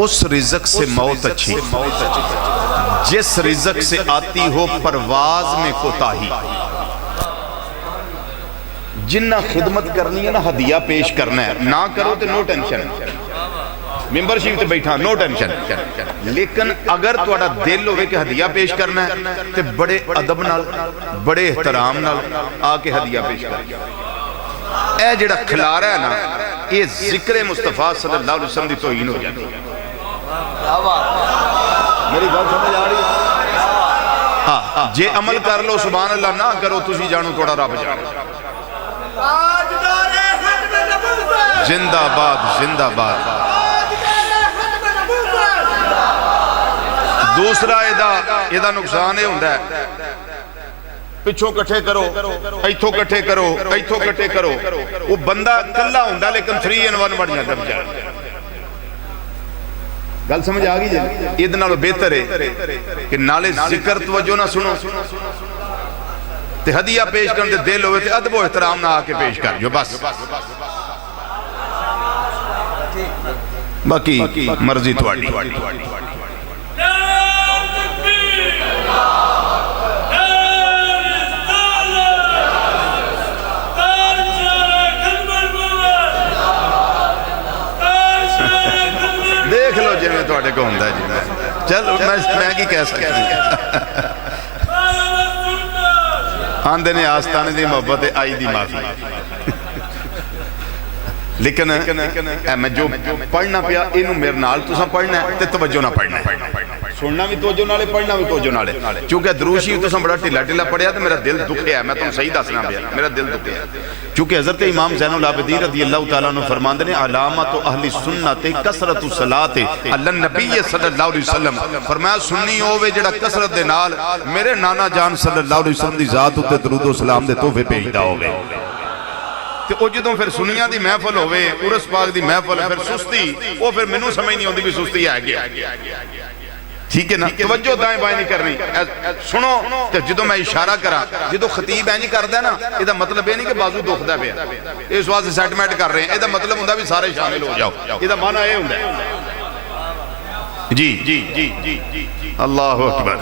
उस रिज़्क़ से मौत अच्छी, जिस रिज़्क़ से आती हो परवाज में कोताही। जिन्ना खिदमत करनी है ना, हदिया पेश करना है, ना करो तो नो टेंशन, मेंबरशिप ते बैठा नो टेंशन। लेकिन अगर तुहाडा दिल होवे कि हदिया पेश करना है तो बड़े अदब नाल, बड़े एहतराम नाल आके हदिया पेश कर। यह जिहड़ा खिलारा है ना, ये जिक्र मुस्तफा सल्लल्लाहु अलैहि वसल्लम दी तौहीन हो जाती है। मेरी गल समझ आ रही है? हाँ, जे अमल कर लो सुभान अल्लाह, ना करो तुसी जानो थोड़ा रब जाने। जिंदाबाद जिंदाबाद। दूसरा एदा नुकसान यह होंदा है, पिछों कट्ठे करो, इथों कट्ठे करो, इथों कट्ठे करो, वो बंदा कल्ला होंदा लेकिन 3 in 1 बन जाता बेचारा। गल समझ आ गई जी? इहदे नालों बेहतर है कि नाले जिक्र तवज्जो ना सुनो ते हदिया पेश करन दे दिल होवे ते अदब एहतराम ना आके पेश कर जो बस। बाकी मर्जी तुहाडी। देख लो जिवें तुहाडे को हुंदा जी। चलो मैं की कह सकदा। आंदे ने आस्ताने दी मोहब्बत आई दी माफी। लेकिन मैं जो पढ़ना पिया इनू मेरे नाल तुसा पढ़ना है ते तवज्जो ना पढ़ना, सुनना भी तवज्जो नाले, पढ़ना भी तवज्जो नाले। क्योंकि दरूशी तुसा बड़ा ढिला ढिला पढ़िया तो मेरा दिल दुखिया है। मैं तुम सही दसना पिया, मेरा दिल दुखिया है। क्योंकि हज़रत इमाम ज़ैनुल आबिदीन रज़ियल्लाहु तआला अन्हु फरमांदे ने अलामतु अहली सुन्नत कसरतु सलात अलन नबी सल्लल्लाहु अलैहि वसल्लम। फरमाया सुन्नी होवे जेड़ा कसरत दे नाल मेरे नाना जान सल्लल्लाहु अलैहि वसल्लम दी ज़ात उत्ते दरूद व सलाम दे तोहफे भेजदा होवे। तो वो जो फिर सुनिया की महफल होवे, उरस पाक की महफल, फिर सुस्ती, वो फिर मैनू समझ नहीं आती भी सुस्ती है क्या। ठीक है ना? तवज्जो दाएं बाएं नहीं करनी, सुनो। तो जो मैं इशारा करा, जो खतीब इंज करदा ना, इसका मतलब ये नहीं कि बाजू दुखदा पिया, इस वास्ते सेटमेंट कर रहे हैं। इसका मतलब होंदा भी सारे शामिल हो जाओ, इसका माना यह होंदा है। जी जी जी जी जी, अल्लाहु अकबर।